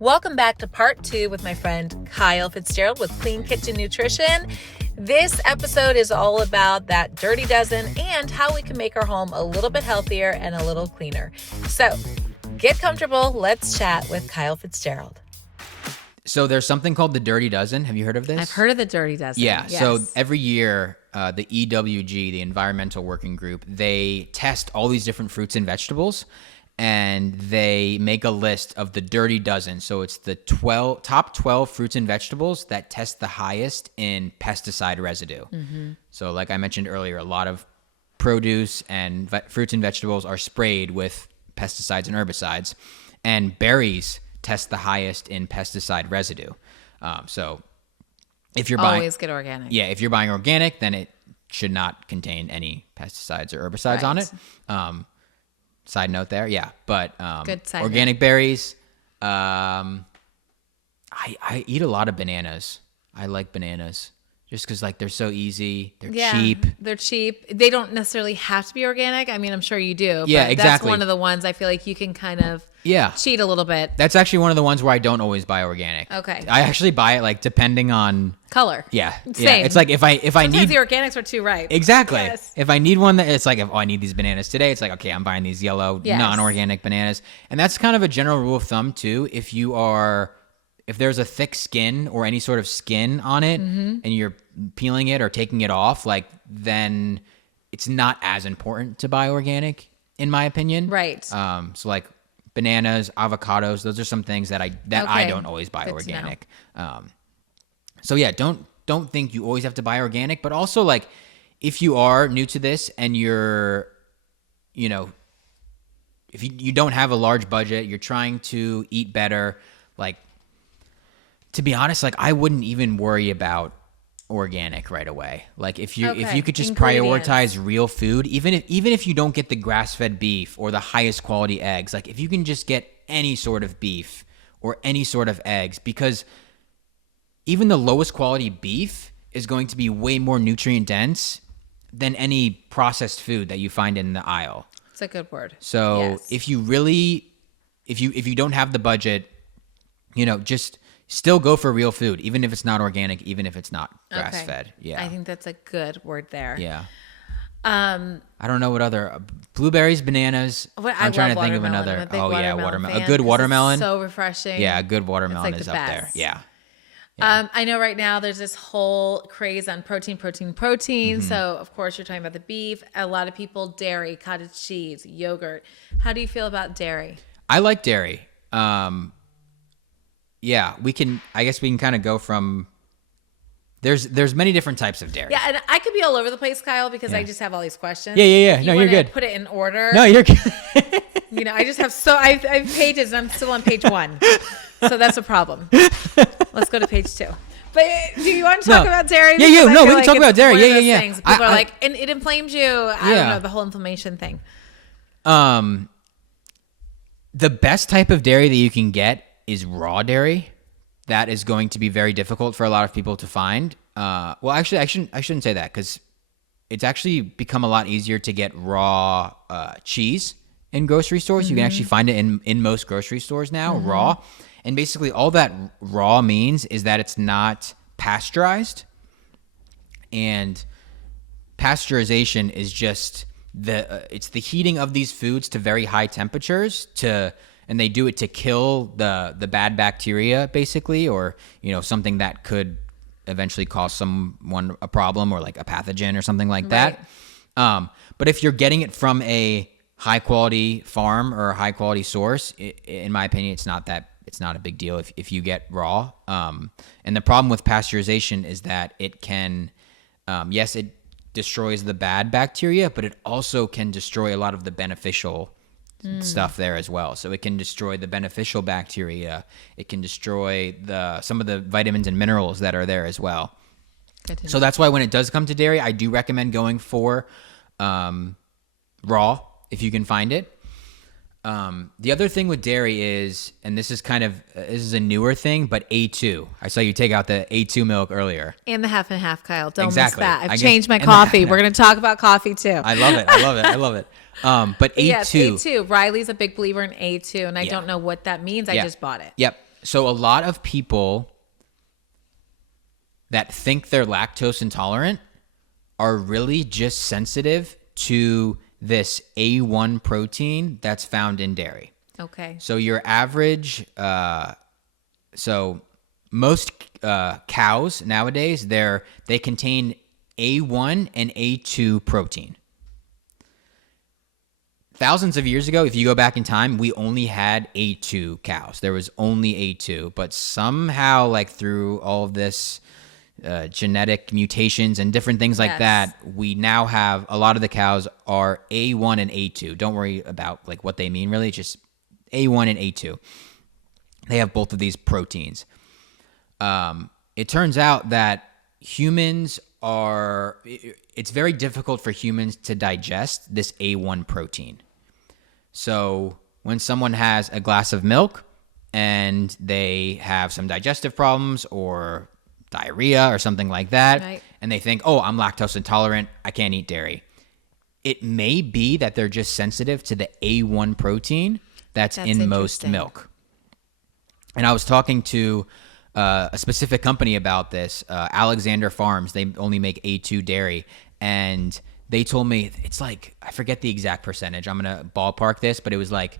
Welcome back to part 2 with my friend Kyle Fitzgerald with Clean Kitchen Nutrition. This episode is all about that dirty dozen and how we can make our home a little bit healthier and a little cleaner. So get comfortable. Let's chat with Kyle Fitzgerald. So there's something called the Dirty Dozen. Have you heard of this? I've heard of the Dirty Dozen. Yeah. Yes. So every year, the EWG, the Environmental Working Group, they test all these different fruits and vegetables, and they make a list of the Dirty Dozen. So it's the top 12 fruits and vegetables that test the highest in pesticide residue. Mm-hmm. So like I mentioned earlier, a lot of produce and fruits and vegetables are sprayed with pesticides and herbicides, and berries test the highest in pesticide residue. So if you're buying... Always get organic. Yeah, if you're buying organic, then it should not contain any pesticides or herbicides on it. Side note there, yeah. But Good side organic note. berries, I eat a lot of bananas. I like bananas just because like they're so easy. They're cheap. They're cheap. They don't necessarily have to be organic. I mean, I'm sure you do. Yeah, but exactly. That's one of the ones I feel like you can kind of cheat a little bit. That's actually one of the ones where I don't always buy organic. Okay. I actually buy it like depending on color. Yeah. Same. Yeah. It's like if I Sometimes need the organics are too ripe. Exactly. Yes. If I need one that it's like, I need these bananas today, it's like, okay, I'm buying these yellow, non-organic bananas. And that's kind of a general rule of thumb too. If there's a thick skin or any sort of skin on it and you're peeling it or taking it off, like then it's not as important to buy organic, in my opinion. Right. So like bananas, avocados, those are some things that I don't always buy organic. So yeah, don't think you always have to buy organic, but also like if you are new to this and you're, if you don't have a large budget, you're trying to eat better, like to be honest, like I wouldn't even worry about organic right away. Like if you could just prioritize real food, even if you don't get the grass-fed beef or the highest quality eggs, like if you can just get any sort of beef or any sort of eggs, because even the lowest quality beef is going to be way more nutrient dense than any processed food that you find in the aisle. It's a good word. So yes. if you don't have the budget, just still go for real food, even if it's not organic, even if it's not grass-fed. Okay. Yeah. I think that's a good word there. Yeah. I don't know what other blueberries, bananas. I'm trying to think of another. Watermelon. A good watermelon. It's so refreshing. Yeah, a good watermelon like is the up there. best. Yeah. I know right now there's this whole craze on protein. Mm-hmm. So, of course, you're talking about the beef. A lot of people, dairy, cottage cheese, yogurt. How do you feel about dairy? I like dairy. Yeah, I guess we can kind of go from, there's many different types of dairy. Yeah, and I could be all over the place, Kyle, because I just have all these questions. Yeah. No, you're good. Put it in order. No, you're good. I just have I have pages and I'm still on page 1. So that's a problem. Let's go to page 2. But do you want to talk about dairy? Yeah. No, we can talk about dairy. Yeah. Things. People are like, and it inflames you. I don't know, the whole inflammation thing. The best type of dairy that you can get is raw dairy. That is going to be very difficult for a lot of people to find. Well, actually, I shouldn't say that, because it's actually become a lot easier to get raw cheese in grocery stores. Mm-hmm. You can actually find it in most grocery stores now, raw. And basically all that raw means is that it's not pasteurized. And pasteurization is just it's the heating of these foods to very high temperatures and they do it to kill the bad bacteria, basically, or something that could eventually cause someone a problem or like a pathogen or something like that. But if you're getting it from a high quality farm or a high quality source, in my opinion, it's not a big deal if you get raw. And the problem with pasteurization is that it can, yes, it destroys the bad bacteria, but it also can destroy a lot of the beneficial stuff there as well. So it can destroy the beneficial bacteria. It can destroy some of the vitamins and minerals that are there as well. So that's why when it does come to dairy, I do recommend going for raw if you can find it. The other thing with dairy is, and this is a newer thing, but A2. I saw you take out the A2 milk earlier. And the half and half, Kyle. Don't exactly. miss that. I've changed my coffee. We're going to talk about coffee too. I love it. But A2. Yes, A2. Riley's a big believer in A2, and I don't know what that means. I just bought it. Yep. So a lot of people that think they're lactose intolerant are really just sensitive to this A1 protein that's found in dairy. Okay. So your average, so most cows nowadays, they contain A1 and A2 protein. Thousands of years ago, if you go back in time, we only had A2 cows. There was only A2, but somehow, like through all of this genetic mutations and different things like that, we now have a lot of the cows are A1 and A2. Don't worry about like what they mean really, just A1 and A2. They have both of these proteins. It turns out that it's very difficult for humans to digest this A1 protein. So when someone has a glass of milk and they have some digestive problems or diarrhea or something like that, right, and they think, oh, I'm lactose intolerant, I can't eat dairy. It may be that they're just sensitive to the A1 protein that's in most milk. And I was talking to a specific company about this, Alexander Farms. They only make A2 dairy. And they told me it's like, I forget the exact percentage. I'm going to ballpark this, but it was like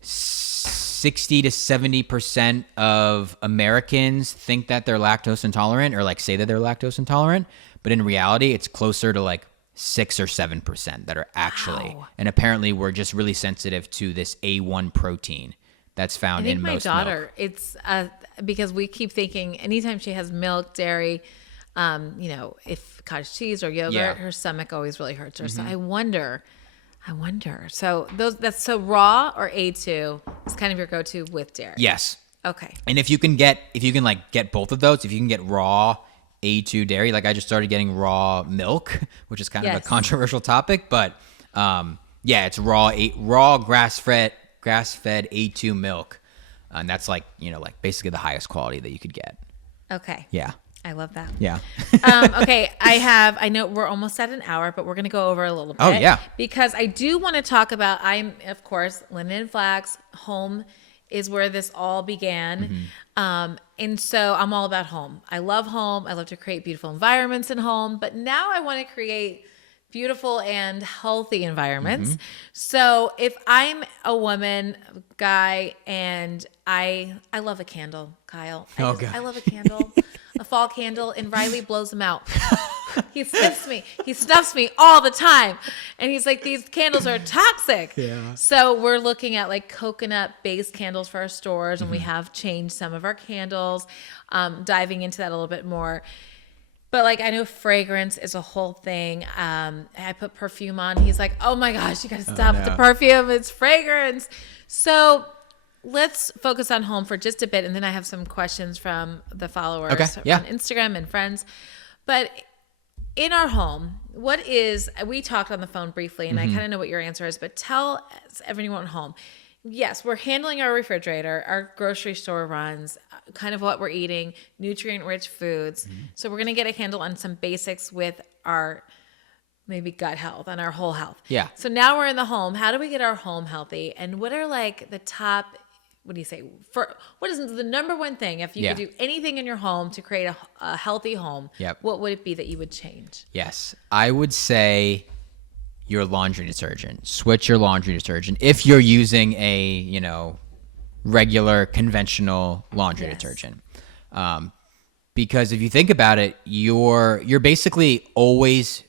60 to 70% of Americans think that they're lactose intolerant or like say that they're lactose intolerant. But in reality, it's closer to like 6 or 7% that are actually. Wow. And apparently we're just really sensitive to this A1 protein that's found in most milk. My daughter, it's because we keep thinking anytime she has milk, dairy, if cottage cheese or yogurt, her stomach always really hurts her. Mm-hmm. So I wonder. So that's raw or A2 is kind of your go-to with dairy. Yes. Okay. And if you can get both of those, if you can get raw A2 dairy, like I just started getting raw milk, which is kind of a controversial topic, but it's raw grass-fed A2 milk, and that's like basically the highest quality that you could get. Okay. Yeah. I love that. Yeah. Okay. I know we're almost at an hour, but we're going to go over a little bit. Oh, yeah. Because I do want to talk about, of course, linen and flax. Home is where this all began. Mm-hmm. And so I'm all about home. I love home. I love to create beautiful environments in home. But now I want to create beautiful and healthy environments. Mm-hmm. So if I'm a woman, guy, and I love a candle, Kyle. I love a candle. A fall candle, and Riley blows them out. He sniffs me. He snuffs me all the time. And he's like, these candles are toxic. Yeah. So we're looking at like coconut-based candles for our stores, and we have changed some of our candles, diving into that a little bit more. But like, I know fragrance is a whole thing. I put perfume on. He's like, oh my gosh, you got to stop with the perfume. It's fragrance. So let's focus on home for just a bit, and then I have some questions from the followers on Instagram and friends. But in our home, we talked on the phone briefly, and I kind of know what your answer is, but tell everyone at home. Yes, we're handling our refrigerator, our grocery store runs, kind of what we're eating, nutrient-rich foods. Mm-hmm. So we're going to get a handle on some basics with our maybe gut health and our whole health. Yeah. So now we're in the home. How do we get our home healthy? And what are like the top... What do you say? What is the number one thing if you could do anything in your home to create a healthy home? Yep. What would it be that you would change? Yes, I would say your laundry detergent. Switch your laundry detergent if you're using a regular conventional laundry detergent. Because if you think about it, you're basically always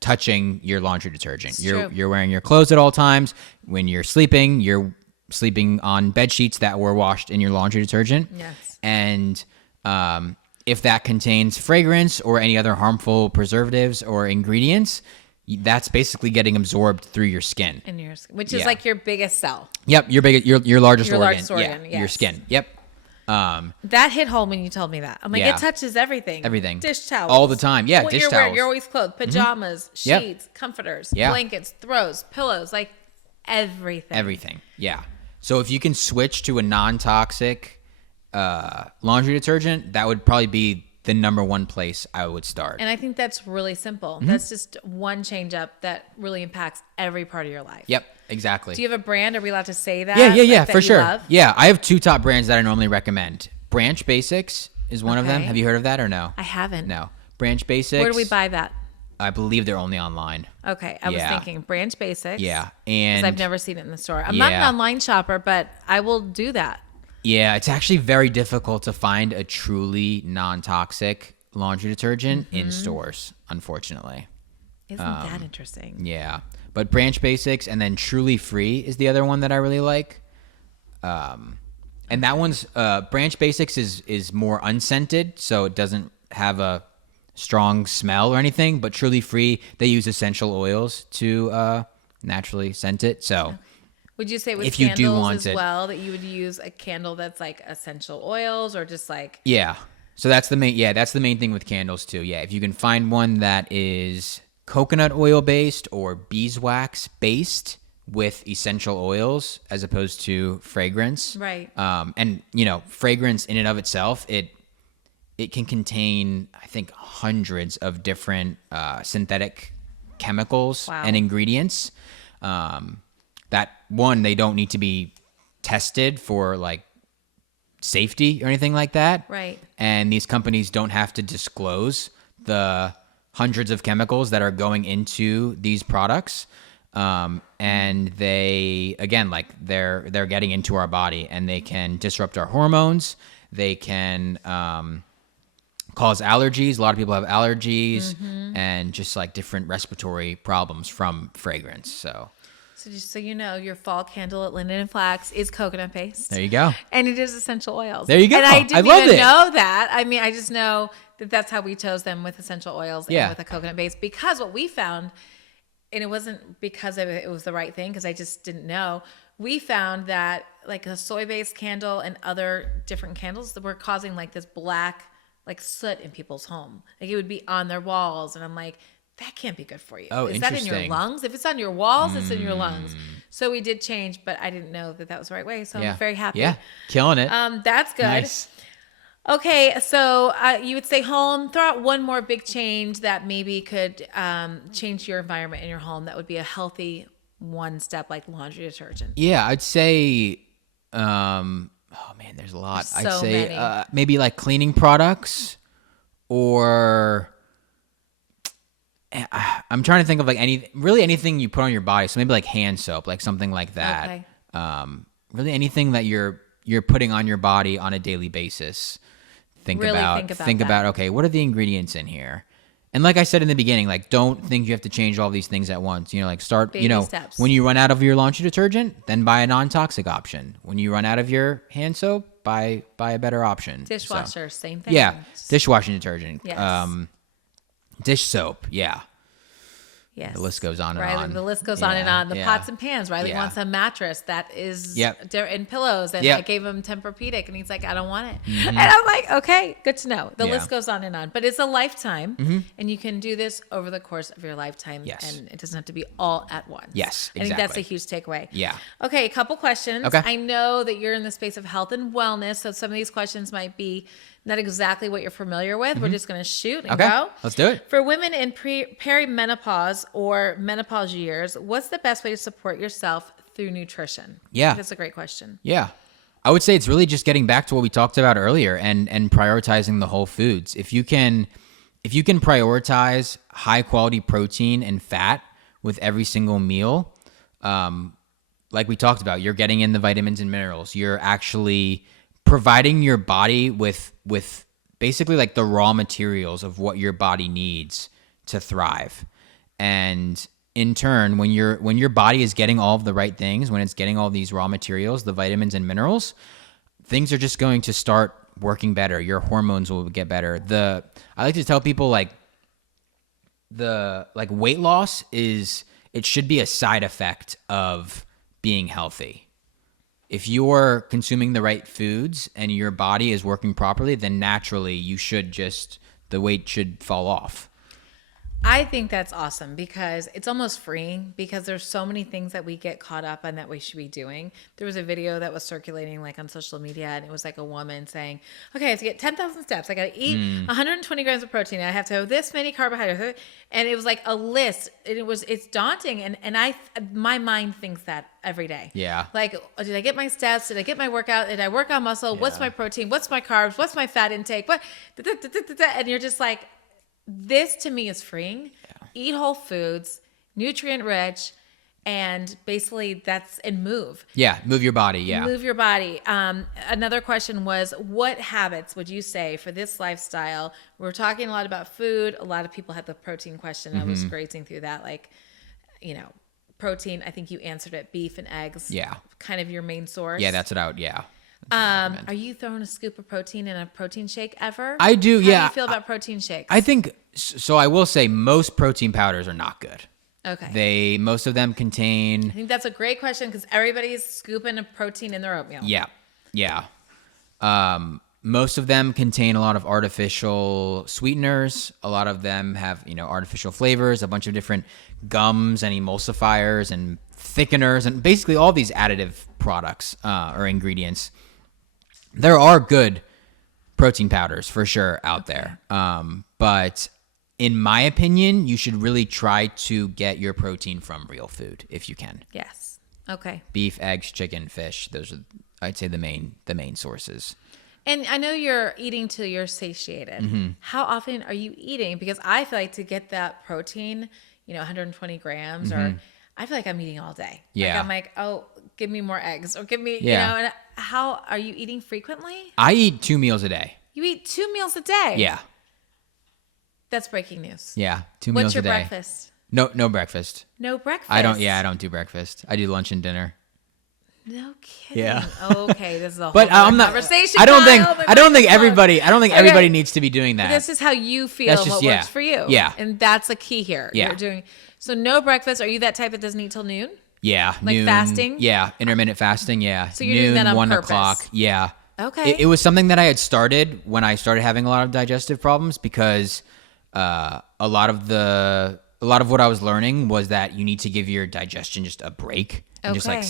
touching your laundry detergent. You're wearing your clothes at all times. When you're sleeping, you're sleeping on bed sheets that were washed in your laundry detergent. Yes. And if that contains fragrance or any other harmful preservatives or ingredients, that's basically getting absorbed through your skin. In your skin, which is like your biggest cell. Yep, your largest organ. Yes. Your skin. Yep. That hit home when you told me that. I'm like, it touches everything. Everything. Dish towels. All the time. Yeah, what dish you're towels. Wearing, you're always clothed. Pajamas, sheets, comforters, blankets, throws, pillows, like everything. Everything. Yeah. So if you can switch to a non-toxic laundry detergent, that would probably be the number one place I would start. And I think that's really simple. Mm-hmm. That's just one change up that really impacts every part of your life. Yep. exactly. Do you have a brand? Are we allowed to say that? Yeah, that for you sure. love? Yeah, I have 2 top brands that I normally recommend. Branch Basics is one of them. Have you heard of that or no? I haven't. No. Branch Basics. Where do we buy that? I believe they're only online. Okay, I was thinking Branch Basics. Yeah, because and I've never seen it in the store. I'm not an online shopper, but I will do that. Yeah, it's actually very difficult to find a truly non-toxic laundry detergent in stores, unfortunately. Isn't that interesting? Yeah, but Branch Basics and then Truly Free is the other one that I really like. And that one's Branch Basics is more unscented, so it doesn't have a strong smell or anything. But Truly Free, they use essential oils to naturally scent it. So, would you say with if you candles do want as it, well that you would use a candle that's like essential oils or just like So that's the main. Yeah, that's the main thing with candles too. Yeah, if you can find one that is coconut oil based or beeswax based with essential oils as opposed to fragrance. Right. And fragrance in and of itself, it can contain, I think, hundreds of different synthetic chemicals and ingredients. That one, they don't need to be tested for like safety or anything like that. Right. And these companies don't have to disclose the hundreds of chemicals that are going into these products. And they, again, like they're getting into our body and they can disrupt our hormones. They can cause allergies. A lot of people have allergies and just like different respiratory problems from fragrance. So just so you know, your fall candle at Linden and Flax is coconut based. there you go. And it is essential oils. There you go. And I didn't love even it. know that. I mean, I just know that that's how we chose them, with essential oils and with a coconut base, because what we found, and it wasn't because it was the right thing, because I just didn't know. We found that like a soy-based candle and other different candles that were causing like this black like soot in people's home. Like it would be on their walls, and I'm like, that can't be good for you. Oh, is that in your interesting. lungs? If it's on your walls, it's in your lungs. So we did change, but I didn't know that was the right way. So I'm very happy. Yeah, killing it. That's good. Nice. Okay, so you would say home. Throw out one more big change that maybe could change your environment in your home. That would be a healthy one step, like laundry detergent. Yeah, I'd say, oh man, there's a lot. There's I'd so say many. maybe like cleaning products, or I'm trying to think of like anything you put on your body. So maybe like hand soap, like something like that. Okay. Really anything that you're putting on your body on a daily basis. Think about okay, what are the ingredients in here? And like I said in the beginning, like don't think you have to change all these things at once. Like start, Baby steps. when you run out of your laundry detergent, then buy a non-toxic option. When you run out of your hand soap, buy a better option. Dishwasher, same thing. Yeah, dishwashing detergent. Yes. Dish soap, yeah. Yes. The list goes on and Riley, on. The list goes on and on. The pots and pans. Riley Yeah. wants a mattress that is Yep. and pillows. And Yep. I gave him Tempur-Pedic, and he's like, I don't want it. And I'm like, okay, good to know. The Yeah. list goes on and on. But it's a lifetime, and you can do this over the course of your lifetime. Yes. And it doesn't have to be all at once. Yes, I think that's a exactly. huge takeaway. Yeah. Okay, a couple questions. Okay. I know that you're in the space of health and wellness, so some of these questions might be not exactly what you're familiar with. We're just going to shoot and Okay, go. let's do it. For women in perimenopause or menopause years, what's the best way to support yourself through nutrition? Yeah. That's a great question. Yeah. I would say it's really just getting back to what we talked about earlier and prioritizing the whole foods. If you can prioritize high quality protein and fat with every single meal, like we talked about, you're getting in the vitamins and minerals. You're actually providing your body with basically like the raw materials of what your body needs to thrive. And in turn, when your body is getting all of the right things, when it's getting all these raw materials, the vitamins and minerals, things are just going to start working better. Your hormones will get better. I like to tell people like weight loss it should be a side effect of being healthy. If you're consuming the right foods and your body is working properly, then naturally the weight should fall off. I think that's awesome because it's almost freeing because there's so many things that we get caught up on that we should be doing. There was a video that was circulating like on social media and it was like a woman saying, okay, I have to get 10,000 steps. I got to eat 120 grams of protein. I have to have this many carbohydrates. And it was like a list. And it's daunting. And my mind thinks that every day. Yeah. Like, did I get my steps? Did I get my workout? Did I work on muscle? Yeah. What's my protein? What's my carbs? What's my fat intake? What? And you're just like, this to me is freeing. Yeah. Eat whole foods, nutrient rich, and basically and move. Yeah, move your body. Yeah. Move your body. Another question was, what habits would you say for this lifestyle? We're talking a lot about food. A lot of people had the protein question. I was grazing through that. Like, protein, I think you answered it, beef and eggs. Yeah. Kind of your main source. Yeah, that's what I would, are you throwing a scoop of protein in a protein shake ever? I do, yeah. How do you feel about protein shakes? I think, so I will say most protein powders are not good. Okay. Most of them contain... I think that's a great question because everybody's scooping a protein in their oatmeal. Yeah, yeah. Most of them contain a lot of artificial sweeteners. A lot of them have, artificial flavors, a bunch of different gums and emulsifiers and thickeners, and basically all these additive products or ingredients. There are good protein powders for sure out there. But in my opinion, you should really try to get your protein from real food if you can. Yes. Okay. Beef, eggs, chicken, fish. Those are, I'd say, the main sources. And I know you're eating till you're satiated. How often are you eating? Because I feel like to get that protein, 120 grams, or I feel like I'm eating all day. Yeah. Like I'm like, oh, give me more eggs, or give me, and how are you eating frequently? I eat 2 meals a day. You eat 2 meals a day? Yeah. That's breaking news. Yeah, 2 meals a day. What's your breakfast? No breakfast. No breakfast? I don't do breakfast. I do lunch and dinner. No kidding. Yeah. Okay, this is a whole but I'm not, conversation. I don't think everybody needs to be doing that. But this is how you feel and what works for you. Yeah. And that's the key here. Yeah. You're doing so no breakfast. Are you that type that doesn't eat till noon? Yeah. Like noon, fasting? Yeah. Intermittent fasting. Yeah. So you're noon, doing that on 1 purpose? o'clock. Yeah. Okay. It was something that I had started when I started having a lot of digestive problems because a lot of what I was learning was that you need to give your digestion just a break and just like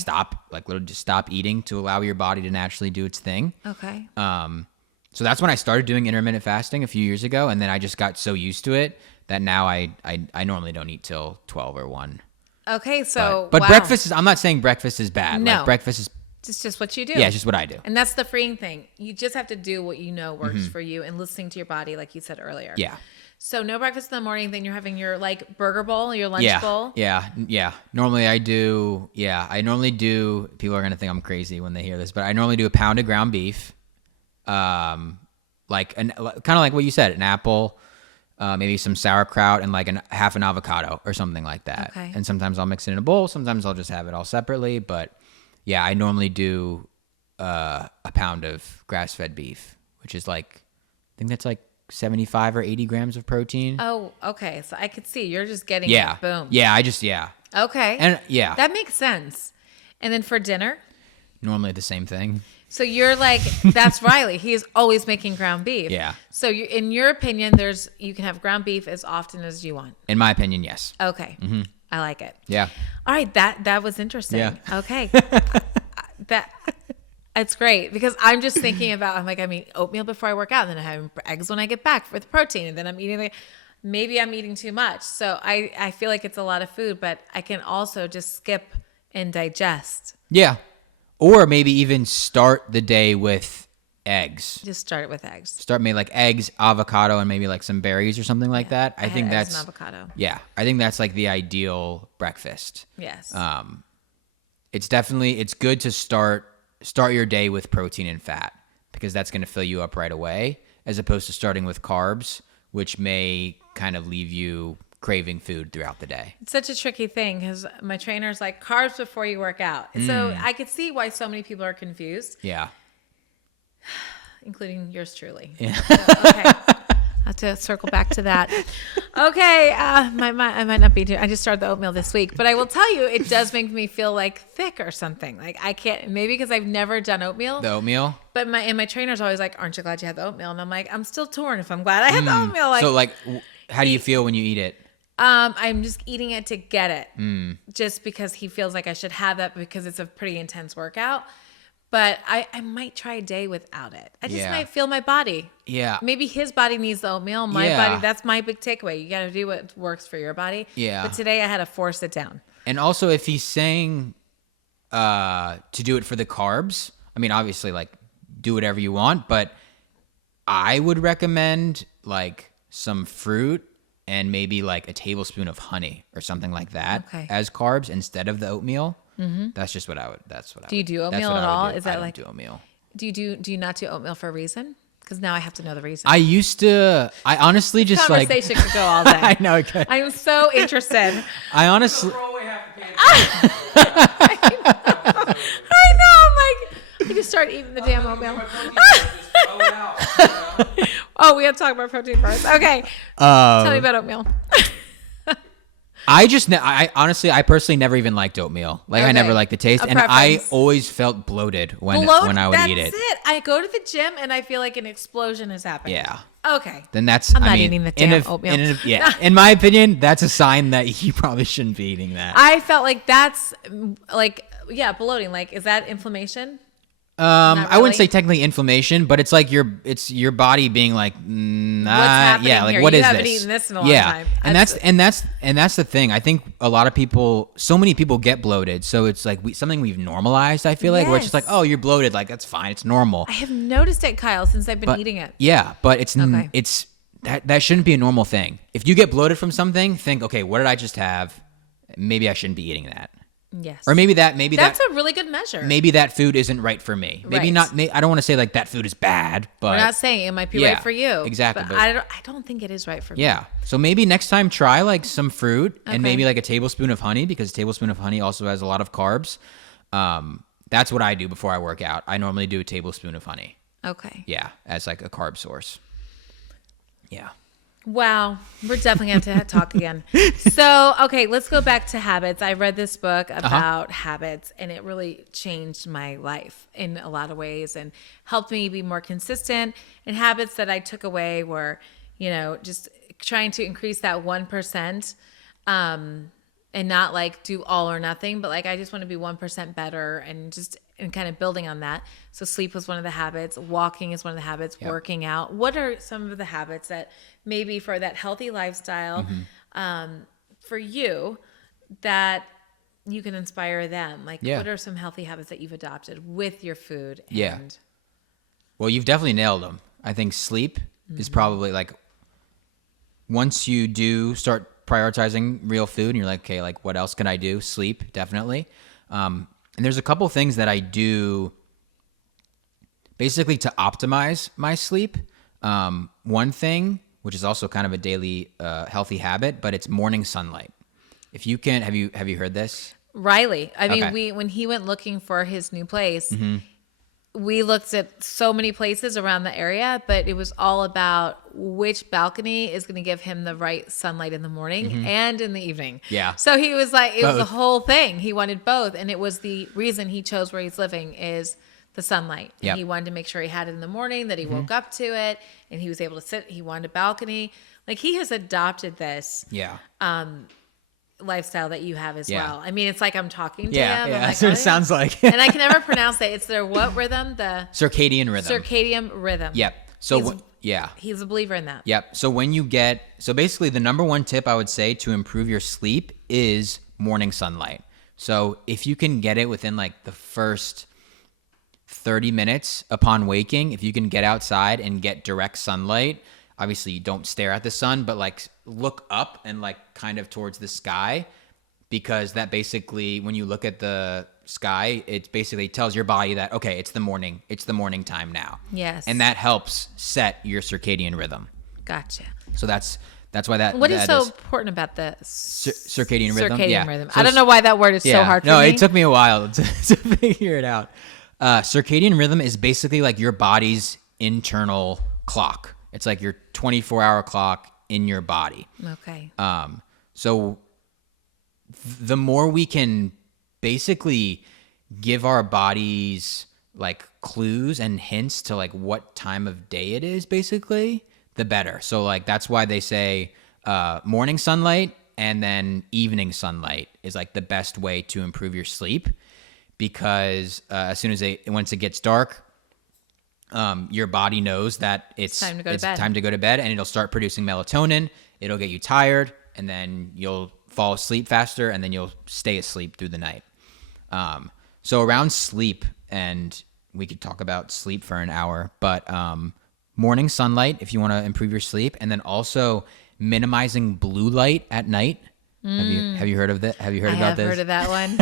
literally just stop eating to allow your body to naturally do its thing. Okay. So that's when I started doing intermittent fasting a few years ago, and then I just got so used to it that now I normally don't eat till 12 or 1. Okay, so but breakfast is, I'm not saying breakfast is bad. No. Like breakfast is it's just what you do. Yeah, it's just what I do. And that's the freeing thing. You just have to do what you know works for you and listening to your body, like you said earlier. Yeah. So no breakfast in the morning, then you're having your like burger bowl, your lunch bowl. Yeah. Normally I do. People are gonna think I'm crazy when they hear this, but I normally do a pound of ground beef, kind of like what you said, an apple, maybe some sauerkraut, and like half an avocado or something like that. Okay. And sometimes I'll mix it in a bowl. Sometimes I'll just have it all separately. But yeah, I normally do a pound of grass-fed beef, which is like, I think that's like 75 or 80 grams of protein. Oh, okay. So I could see you're just getting Yeah. it. Boom. Yeah, Okay. And yeah. That makes sense. And then for dinner? Normally the same thing. So you're like, that's Riley. He is always making ground beef. Yeah. So in your opinion, you can have ground beef as often as you want. In my opinion, yes. Okay. Mm-hmm. I like it. Yeah. All right. That was interesting. Yeah. Okay. It's great because I'm just thinking about, I'm eating oatmeal before I work out, and then I have eggs when I get back for the protein, and then I'm eating maybe I'm eating too much. So I feel like it's a lot of food, but I can also just skip and digest. Yeah. Or maybe even start the day with eggs. Just start it with eggs. Start maybe like eggs, avocado, and maybe like some berries or something like that. I think that's an avocado. Yeah. I think that's like the ideal breakfast. Yes. It's good to start your day with protein and fat because that's going to fill you up right away, as opposed to starting with carbs, which may kind of leave you craving food throughout the day. It's such a tricky thing because my trainer's like, carbs before you work out. So I could see why so many people are confused. Yeah. Including yours truly. Yeah. So, okay. I'll have to circle back to that. Okay. I might not be doing, I just started the oatmeal this week, but I will tell you, it does make me feel like thick or something. Like I can't, maybe because I've never done oatmeal. The oatmeal? But my trainer's always like, aren't you glad you had the oatmeal? And I'm like, I'm still torn if I'm glad I had the oatmeal. So how do you feel when you eat it? I'm just eating it to get it, just because he feels like I should have that because it's a pretty intense workout. But I might try a day without it. I just might feel my body. Yeah. Maybe his body needs the oatmeal. My body, that's my big takeaway. You got to do what works for your body. Yeah. But today I had to force it down. And also, if he's saying to do it for the carbs, I mean, obviously, like, do whatever you want, but I would recommend, like, some fruit and maybe, like, a tablespoon of honey or something like that as carbs instead of the oatmeal. Mm-hmm. That's just what I would. Do you do oatmeal at all? Is that like do oatmeal? Do you not do oatmeal for a reason? Because now I have to know the reason. I used to. I honestly just conversation could go all day. I know it could. I'm so interested. I honestly. I know. I'm like, I just start eating the damn oatmeal. Oh, we have to talk about protein first. Okay. Tell me about oatmeal. I honestly, I personally never even liked oatmeal. Like, I never liked the taste. And I always felt bloated when I would eat it. That's it. I go to the gym and I feel like an explosion is happening. Yeah. Okay. Then that's, I'm not eating the damn oatmeal. In my opinion, that's a sign that you probably shouldn't be eating that. I felt like that's like, bloating. Like, is that inflammation? Really. I wouldn't say technically inflammation, but it's like your body being like, what's happening like here? What you is haven't this? Eaten this in a long time. And that's the thing. I think a lot of people, so many people get bloated, so it's like something we've normalized. I feel like where it's just like, oh, you're bloated, like that's fine, it's normal. I have noticed it, Kyle, since I've been eating it. Yeah, but it's that shouldn't be a normal thing. If you get bloated from something, think, okay, what did I just have? Maybe I shouldn't be eating that. Yes. Or maybe that's a really good measure. Maybe that food isn't right for me. Maybe not. I don't want to say like that food is bad, but we're not saying it might be right for you. Exactly. But I don't think it is right for me. Yeah. So maybe next time try like some fruit and maybe like a tablespoon of honey, because a tablespoon of honey also has a lot of carbs. That's what I do before I work out. I normally do a tablespoon of honey. Okay. Yeah, as like a carb source. Yeah. Wow, we're definitely going to have to talk again. So, okay, let's go back to habits. I read this book about habits, and it really changed my life in a lot of ways and helped me be more consistent. And habits that I took away were, just trying to increase that 1%, and not like do all or nothing, but like I just want to be 1% better and kind of building on that. So sleep was one of the habits. Walking is one of the habits. Yep. Working out. What are some of the habits that maybe for that healthy lifestyle, for you, that you can inspire them? Like, what are some healthy habits that you've adopted with your food? Well, you've definitely nailed them. I think sleep is probably like, once you do start prioritizing real food and you're like, okay, like what else can I do? Sleep, definitely. And there's a couple things that I do basically to optimize my sleep. One thing, which is also kind of a daily mealthy habit, but it's morning sunlight. If you can, have you heard this? Riley. I mean, when he went looking for his new place, we looked at so many places around the area, but it was all about which balcony is going to give him the right sunlight in the morning and in the evening. Yeah. So he was like, it was the whole thing. He wanted both. And it was the reason he chose where he's living is the sunlight. Yep. He wanted to make sure he had it in the morning, that he woke up to it and he was able to sit. He wanted a balcony. Like, he has adopted this. Yeah. Lifestyle that you have as well. I mean, it's like I'm talking to him. Yeah, like, that's what it sounds like. And I can never pronounce it. It's their what rhythm? The circadian rhythm. Circadian rhythm. Yep. So he's a believer in that. Yep. So basically the number one tip I would say to improve your sleep is morning sunlight. So if you can get it within like the first 30 minutes upon waking, if you can get outside and get direct sunlight, obviously you don't stare at the sun, but like look up and like kind of towards the sky, because that basically, when you look at the sky, it basically tells your body that, okay, it's the morning time now. Yes. And that helps set your circadian rhythm. Gotcha. So that's why that. What is so important about the circadian rhythm? Circadian rhythm. So I don't know why that word is so hard for me. No, it took me a while to figure it out. Circadian rhythm is basically like your body's internal clock. It's like your 24-hour clock in your body. Okay. So the more we can basically give our bodies like clues and hints to like what time of day it is, basically, the better. So like that's why they say morning sunlight and then evening sunlight is like the best way to improve your sleep, because once it gets dark, your body knows that it's time to go to bed, and it'll start producing melatonin. It'll get you tired, and then you'll fall asleep faster, and then you'll stay asleep through the night. So around sleep, and we could talk about sleep for an hour, but morning sunlight if you want to improve your sleep, and then also minimizing blue light at night. Have you heard of that? Have you heard about this? I have heard of that one.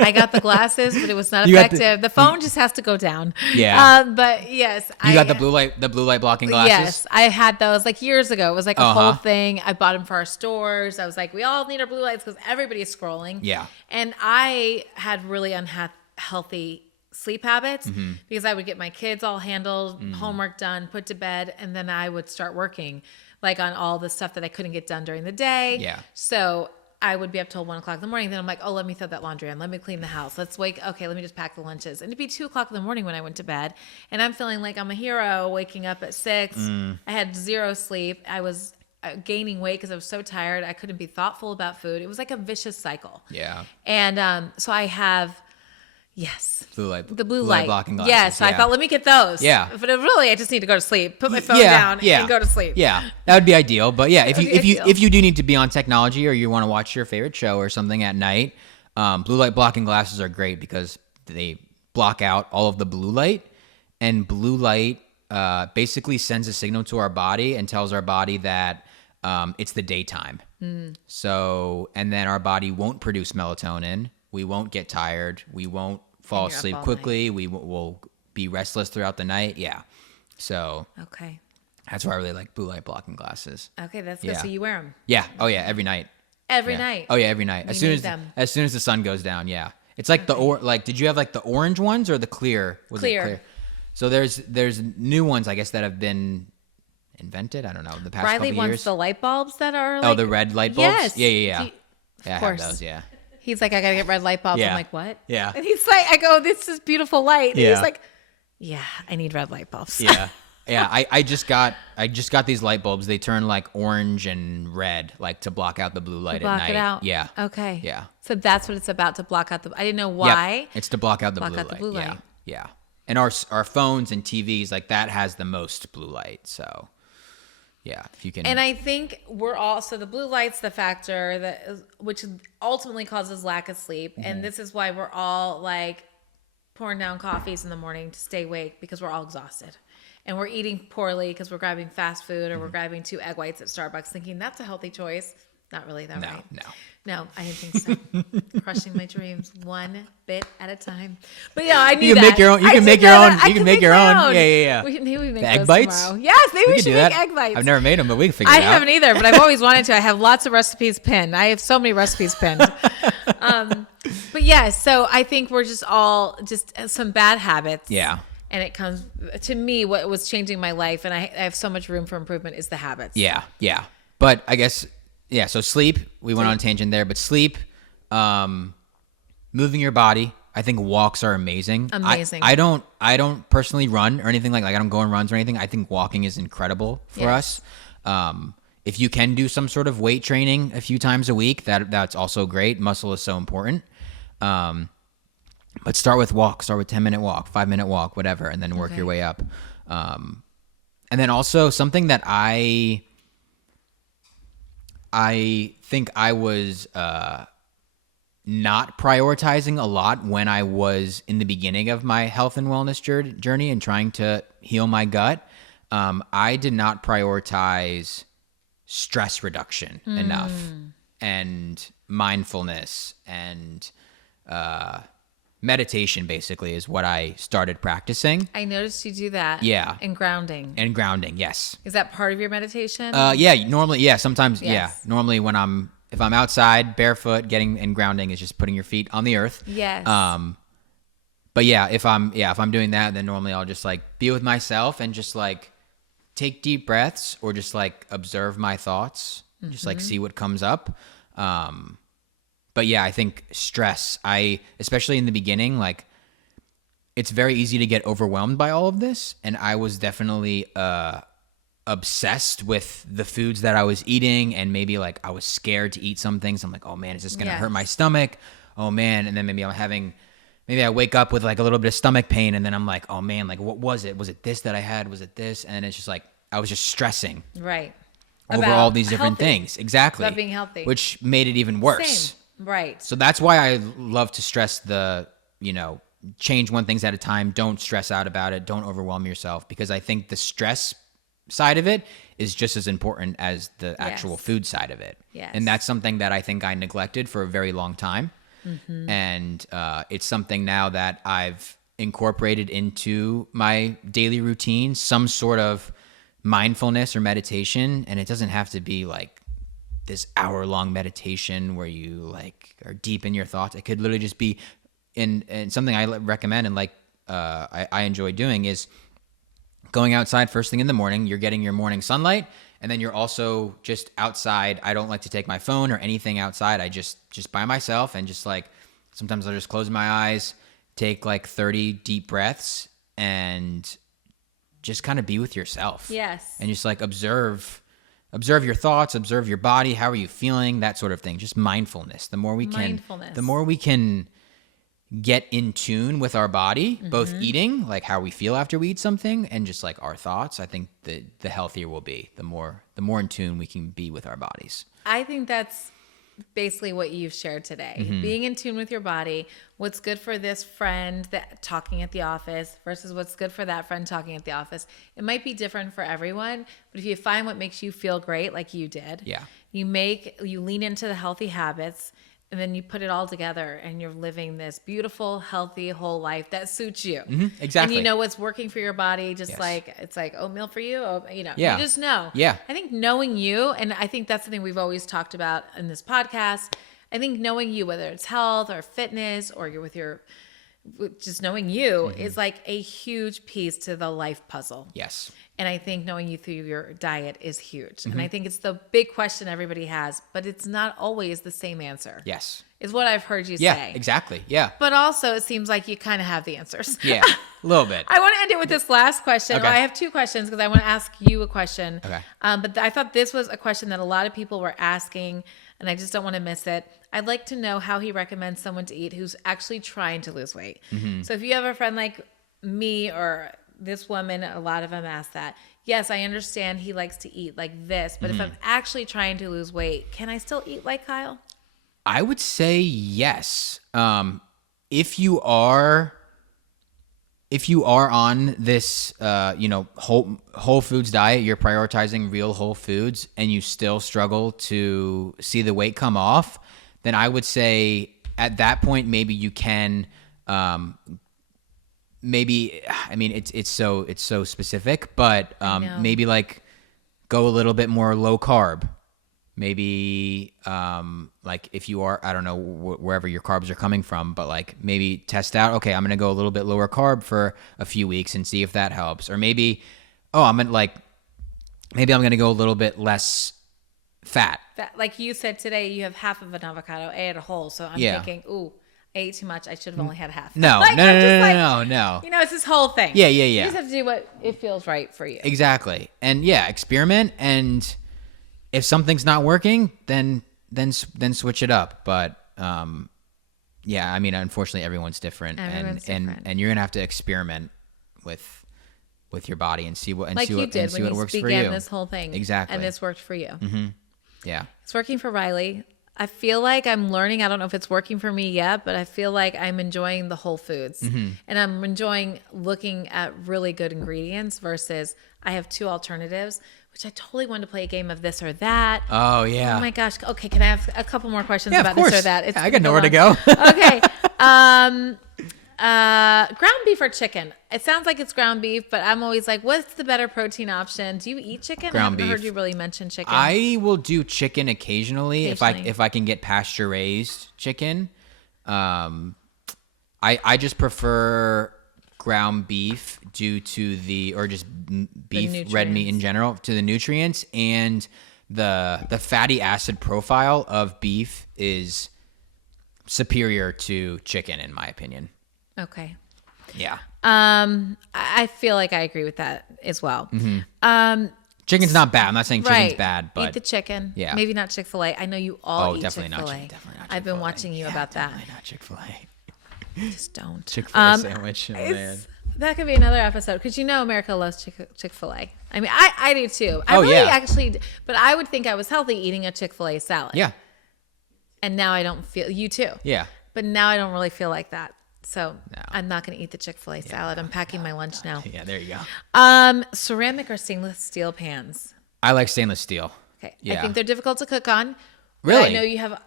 I got the glasses, but it was not effective. The phone just has to go down. Yeah. But yes, you got the blue light blocking glasses. Yes, I had those like years ago. It was like a whole thing. I bought them for our stores. I was like, we all need our blue lights because everybody's scrolling. Yeah. And I had really unhealthy sleep habits because I would get my kids all handled, homework done, put to bed, and then I would start working like on all the stuff that I couldn't get done during the day. Yeah. So I would be up till 1 o'clock in the morning. Then I'm like, oh, let me throw that laundry on. Let me clean the house. Let's wake. Okay, let me just pack the lunches. And it'd be 2 o'clock in the morning when I went to bed. And I'm feeling like I'm a hero waking up at 6. I had 0 sleep. I was gaining weight because I was so tired. I couldn't be thoughtful about food. It was like a vicious cycle. Yeah. And so I have, the blue light blocking glasses. Yes, so I thought, let me get those. Yeah. But really, I just need to go to sleep, put my phone down, and go to sleep. Yeah, that would be ideal. But yeah, if you do need to be on technology, or you want to watch your favorite show or something at night, blue light blocking glasses are great because they block out all of the blue light, and blue light basically sends a signal to our body and tells our body that it's the daytime. So, and then our body won't produce melatonin. We won't get tired. We won't fall asleep quickly. Night. We will be restless throughout the night. Yeah. So. Okay. That's why I really like blue light blocking glasses. Okay, that's good. So you wear them. Yeah. Oh yeah, every night. Every night. Oh yeah, every night. As soon as the sun goes down. Yeah. It's like did you have like the orange ones or the clear? Clear. So there's new ones, I guess, that have been invented. I don't know, the past couple years. Riley wants the light bulbs that are like, the red light bulbs. Yes. Yeah. Of course. I have those. Yeah. He's like, I gotta get red light bulbs. I'm like, what? Yeah. And he's like, I go, this is beautiful light. And he's like, yeah, I need red light bulbs. Yeah. Yeah. I just got these light bulbs. They turn like orange and red, like to block out the blue light at night. Block it out. Yeah. Okay. Yeah. So that's what it's about, to block out I didn't know why. Yep. It's to block out the blue light. Yeah. And our phones and TVs, like that has the most blue light. So yeah, if you can. And I think so the blue light's the factor which ultimately causes lack of sleep. And this is why we're all like pouring down coffees in the morning to stay awake, because we're all exhausted. And we're eating poorly because we're grabbing fast food, or we're grabbing 2 egg whites at Starbucks thinking that's a healthy choice. Not really though, right? No, I didn't think so. Crushing my dreams one bit at a time. But yeah, I knew you can that. Make your own. You can make your own. You can make your own. Yeah. Maybe we make the those egg bites tomorrow. Yes, maybe we should make egg bites. I've never made them, but we can figure it out. I haven't either, but I've always wanted to. I have lots of recipes pinned. I have so many recipes pinned. But yeah, so I think we're just all some bad habits. Yeah. And it comes to me, what was changing my life, and I have so much room for improvement, is the habits. Yeah. But I guess, so sleep, we went on a tangent there, but sleep, moving your body, I think walks are amazing. I don't personally run or anything like I don't go on runs or anything. I think walking is incredible for us. If you can do some sort of weight training a few times a week, that's also great. Muscle is so important. But start with 10-minute walk, 5-minute walk, whatever, and then work your way up. And then also something that I think I was not prioritizing a lot when I was in the beginning of my health and wellness journey and trying to heal my gut. I did not prioritize stress reduction enough, and mindfulness, and meditation basically is what I started practicing. I noticed you do that. Yeah. And grounding. Yes. Is that part of your meditation? Normally, sometimes, Normally if I'm outside barefoot, and grounding is just putting your feet on the earth. Yes. But if I'm doing that, then normally I'll just like be with myself and just like take deep breaths, or just like observe my thoughts, just like see what comes up. But yeah, I think stress, especially in the beginning, like it's very easy to get overwhelmed by all of this. And I was definitely a obsessed with the foods that I was eating, and maybe like I was scared to eat some things. I'm like, oh man, is this gonna hurt my stomach? Oh man. And then maybe maybe I wake up with like a little bit of stomach pain, and then I'm like, oh man, like what was it? Was it this that I had? Was it this? And it's just like I was just stressing right over about all these different healthy. things. Exactly. About being healthy. Which made it even worse. Same. Right. So that's why I love to stress the, change one things at a time. Don't stress out about it. Don't overwhelm yourself, because I think the stress side of it is just as important as the actual food side of it. Yes. And that's something that I think I neglected for a very long time. And it's something now that I've incorporated into my daily routine, some sort of mindfulness or meditation. And it doesn't have to be like this hour-long meditation where you like are deep in your thoughts. It could literally just be and something I recommend and like I enjoy doing is going outside first thing in the morning. You're getting your morning sunlight, and then you're also just outside. I don't like to take my phone or anything outside. I just by myself, and just like sometimes I'll just close my eyes, take like 30 deep breaths, and just kind of be with yourself. Yes. And just like observe your thoughts, observe your body. How are you feeling? That sort of thing. Just mindfulness. The more we can get in tune with our body, both eating, like how we feel after we eat something, and just like our thoughts, I think the healthier we'll be, the more in tune we can be with our bodies. I think that's basically what you've shared today. Being in tune with your body, what's good for this friend that talking at the office versus what's good for that friend talking at the office. It might be different for everyone, but if you find what makes you feel great, like you did, you lean into the healthy habits, and then you put it all together, and you're living this beautiful, healthy, whole life that suits you. Exactly. And you know what's working for your body, just like it's like oatmeal for you. You just know. Yeah. I think knowing you, and I think that's something we've always talked about in this podcast. I think knowing you, whether it's health or fitness, or you're just knowing you is like a huge piece to the life puzzle. Yes. And I think knowing you through your diet is huge. And I think it's the big question everybody has, but it's not always the same answer. Yes. Is what I've heard you say. Yeah, exactly. Yeah. But also it seems like you kind of have the answers. Yeah, a little bit. I want to end it with this last question. Okay. Well, I have two questions because I want to ask you a question. Okay. But I thought this was a question that a lot of people were asking, and I just don't want to miss it. I'd like to know how he recommends someone to eat who's actually trying to lose weight. So if you have a friend like me or this woman, a lot of them ask that. Yes, I understand he likes to eat like this, but if I'm actually trying to lose weight, can I still eat like Kyle? I would say yes. If you are on this, whole foods diet, you're prioritizing real whole foods, and you still struggle to see the weight come off, then I would say at that point maybe you can. It's so specific, but maybe like go a little bit more low carb. Maybe like if you are, I don't know wherever your carbs are coming from, but like maybe test out, okay, I'm going to go a little bit lower carb for a few weeks and see if that helps. Or maybe, maybe I'm going to go a little bit less fat. Like you said today, you have half of an avocado. I ate a whole, so I'm thinking, ooh, I ate too much. I should have only had half. No. It's this whole thing. Yeah. You just have to do what it feels right for you. Exactly. And experiment. And if something's not working, then switch it up. But unfortunately, everyone's different. And you're gonna have to experiment with your body and see what works for you. Began this whole thing. Exactly. And this worked for you. Yeah. It's working for Riley. I feel like I'm learning. I don't know if it's working for me yet, but I feel like I'm enjoying the whole foods. And I'm enjoying looking at really good ingredients versus I have two alternatives, which I totally wanted to play a game of this or that. Oh, yeah. Oh, my gosh. Okay, can I have a couple more questions about of course. this or that? I got nowhere to go. Okay. Ground beef or chicken? It sounds like it's ground beef, but I'm always like, what's the better protein option? Do you eat chicken? Ground I haven't beef. heard you really mention chicken. I will do chicken occasionally. If I can get pasture raised chicken. I just prefer ground beef due to just beef, red meat in general, to the nutrients, and the fatty acid profile of beef is superior to chicken in my opinion. Okay. Yeah. I feel like I agree with that as well. Chicken's not bad. I'm not saying chicken's Right. bad, but eat the chicken. Yeah. Maybe not Chick-fil-A. I know you all eat definitely Chick-fil-A. not Definitely not. I've been watching you about that. Definitely not Chick-fil-A. Just don't. Chick-fil-A sandwich. Oh, man. That could be another episode because America loves Chick-fil-A. I mean, I do too. But I would think I was healthy eating a Chick-fil-A salad. Yeah. And now I don't feel, you too. Yeah. But now I don't really feel like that. So I'm not going to eat the Chick-fil-A salad. I'm packing my lunch now. Yeah, there you go. Ceramic or stainless steel pans? I like stainless steel. Okay. Yeah. I think they're difficult to cook on. Really? I know you have.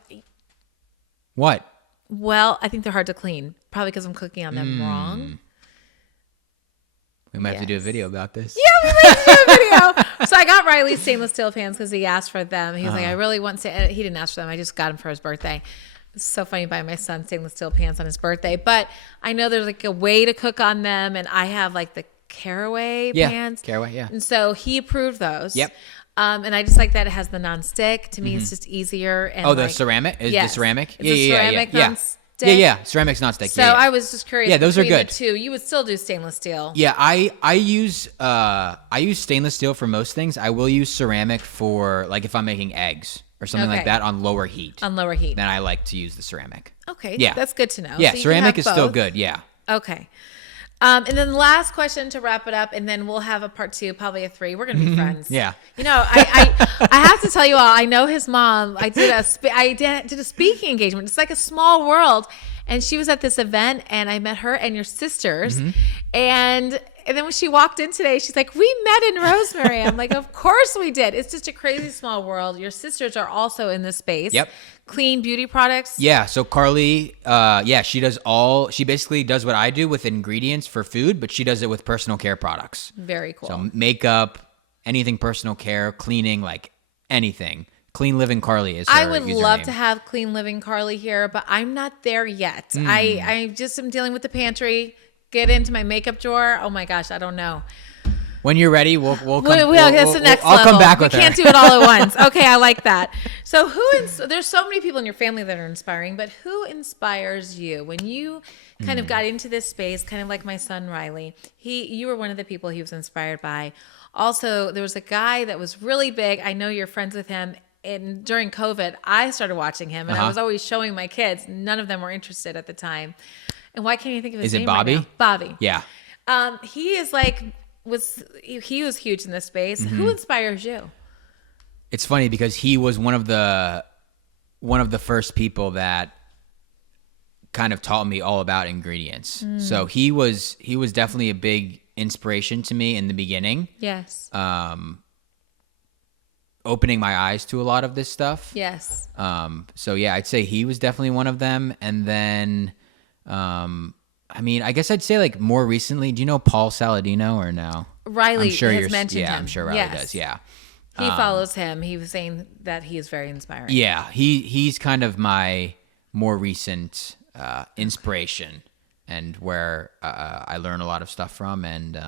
What? Well, I think they're hard to clean. Probably because I'm cooking on them wrong. We might have to do a video about this. Yeah, we might do a video. So I got Riley stainless steel pans because he asked for them. He was like, I really want to. And he didn't ask for them. I just got them for his birthday. It's so funny buying my son stainless steel pans on his birthday. But I know there's like a way to cook on them. And I have like the caraway pans. Caraway, yeah. And so he approved those. Yep. And I just like that it has the non-stick. To me, it's just easier. And The ceramic? Is the ceramic? It's a ceramic non-stick. Yeah. Ceramic's non-stick. So I was just curious. Yeah, those are good. The two, you would still do stainless steel. Yeah, I use stainless steel for most things. I will use ceramic for like if I'm making eggs or something like that on lower heat. On lower heat. Then I like to use the ceramic. Okay. Yeah. That's good to know. Yeah, So ceramic is still good. Yeah. Okay. And then the last question to wrap it up, and then we'll have a part 2, probably a 3. We're gonna be friends. Yeah. I have to tell you all. I know his mom. I did a speaking engagement. It's like a small world, and she was at this event, and I met her and your sisters, and then when she walked in today, she's like, "We met in Rosemary." I'm like, "Of course we did." It's just a crazy small world. Your sisters are also in this space. Yep. Clean beauty products. Yeah. So Carly, she basically does what I do with ingredients for food, but she does it with personal care products. Very cool. So makeup, anything personal care, cleaning, like anything. Clean Living Carly is her I would love username. to have Clean Living Carly here, but I'm not there yet. I just am dealing with the pantry. Get into my makeup drawer. Oh my gosh, I don't know. When you're ready, we'll come. That's the next I'll level. come back with her. We can't do it all at once. Okay, I like that. So there's so many people in your family that are inspiring, but who inspires you? When you kind of got into this space, kind of like my son Riley, you were one of the people he was inspired by. Also, there was a guy that was really big. I know you're friends with him. And during COVID, I started watching him, and I was always showing my kids. None of them were interested at the time. And why can't you think of his name? Is it Bobby? Right now? Bobby. Yeah. He is like he was huge in this space. Who inspires you? It's funny because he was one of the first people that kind of taught me all about ingredients. So he was definitely a big inspiration to me in the beginning. Yes. Opening my eyes to a lot of this stuff. Yes. So yeah, I'd say he was definitely one of them. And then, I mean, I guess I'd say like more recently, do you know Paul Saladino or no? Riley has mentioned him. Yeah, I'm sure Riley does. Yeah. He follows him. He was saying that he is very inspiring. Yeah. He's kind of my more recent, inspiration and where, I learn a lot of stuff from. And,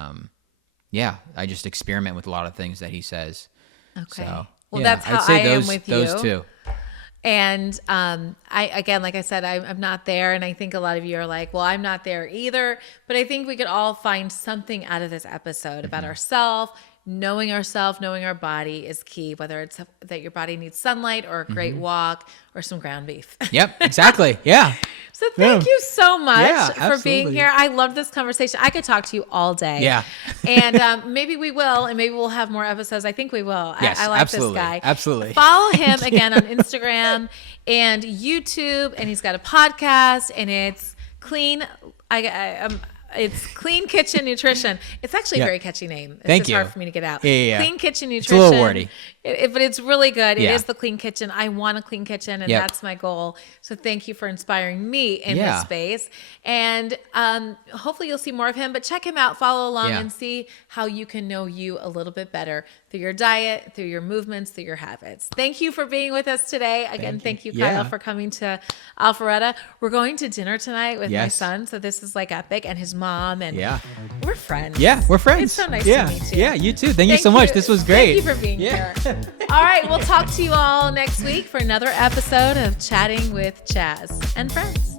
yeah, I just experiment with a lot of things that he says. Okay. So, well, yeah, that's how I'd say I am with you. Those two. And I again, like I said, I'm not there, and I think a lot of you are like, "Well, I'm not there either." But I think we could all find something out of this episode about ourselves. Knowing ourselves, knowing our body is key. Whether it's that your body needs sunlight or a great walk or some ground beef. Yep, exactly. Yeah. So thank you so much for absolutely. being here. I love this conversation. I could talk to you all day. Yeah. And maybe we will, and maybe we'll have more episodes. I think we will. Yes, I like absolutely. this guy. Absolutely. Follow him again on Instagram and YouTube, and he's got a podcast, and it's Clean. It's Clean Kitchen Nutrition. It's actually a very catchy name. It's Thank just you. hard for me to get out. Yeah. Clean Kitchen Nutrition. It's a little wordy. But it's really good. Yeah. It is the Clean Kitchen. I want a clean kitchen, and that's my goal. So thank you for inspiring me in this space. And hopefully you'll see more of him. But check him out. Follow along and see how you can know you a little bit better through your diet, through your movements, through your habits. Thank you for being with us today. Again, thank you, Kyle, for coming to Alpharetta. We're going to dinner tonight with my son. So this is like epic, and his mom. And we're friends. Yeah, we're friends. It's so nice to meet you. Yeah, you too. Thank you so much. This was great. Thank you for being here. All right, we'll talk to you all next week for another episode of Chatting with Chaz and Friends.